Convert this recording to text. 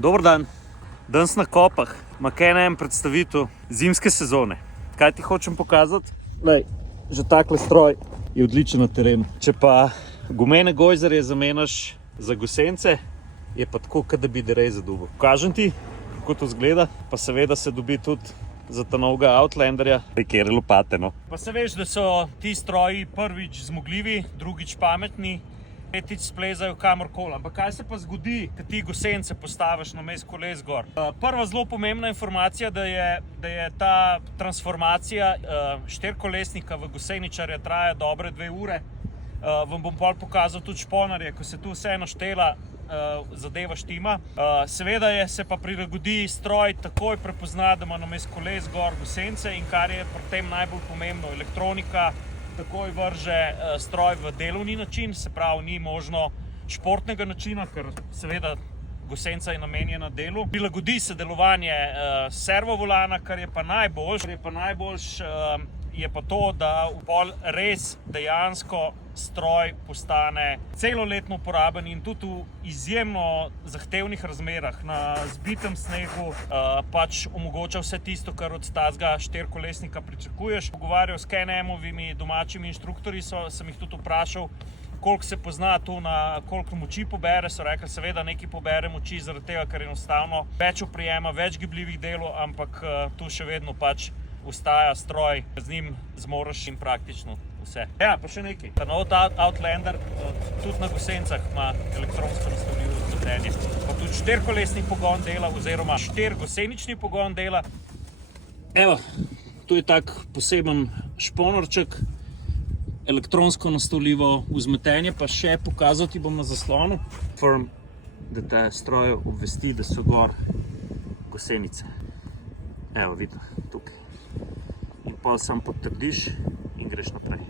Dober dan, danes na kopah, Makenem predstavitev zimske sezone. Kaj ti hočem pokazati? Lej, že takle stroj je odličen na terenu. Če pa gumene gojzarje zamenjaš za gosence, je pa tako, kot da bi derej zadubil. Pokažem ti, kako to izgleda, pa seveda se dobi tudi za ta novega Outlanderja, kjer je lopate, no. Pa se veš, da so ti stroji prvič zmogljivi, drugič pametni, tretjič splezajo kamorkoli. Ampak kaj se pa zgodi, ko ti gosence postaviš namesto koles gor? Prva zelo pomembna informacija, da je ta transformacija štirikolesnika v goseničarja traja dobre 2 ure. Vam bom pol pokazal tudi šponarje, ko se tu vse naštela, zadeva štima. Seveda se pa prilagodi stroj, takoj prepozna, da ima namesto koles gor gosence, in kar je pri tem najbolj pomembno, elektronika takoj vrže stroj v delovni način, se pravi, ni možno športnega načina, ker seveda gosenca je namenjena delu. Prilagodi se delovanje servovolana, kar je pa najboljš, je pa to, da pol res dejansko stroj postane celoletno uporaben in tudi v izjemno zahtevnih razmerah na zbitem snegu pač omogoča vse tisto, kar od tazga štirikolesnika pričakuješ. Pogovarjal s Can-Amovimi domačimi inštruktorji, sem jih tudi vprašal, koliko se pozna tu, na koliko moči pobere. So rekli, seveda nekaj pobere moči, zaradi tega, ker enostavno več oprijema, več gibljivih delov, ampak tu še vedno pač ostaja stroj, z njim zmoriš in praktično vse. Ja, pa še nekaj. Ta nov Outlander tudi na gosencah ima elektronsko nastavljivo vzmetenje. Pa tudi 4-kolesni pogon dela, oziroma 4-gosenični pogon dela. Evo, tu je tak poseben šponorček, elektronsko nastavljivo vzmetenje, pa še pokazal ti bom na zaslonu. Da te stroj obvesti, da so gor gosenice. Evo, vidno, tukaj. In pa sam potrdiš in greš naprej.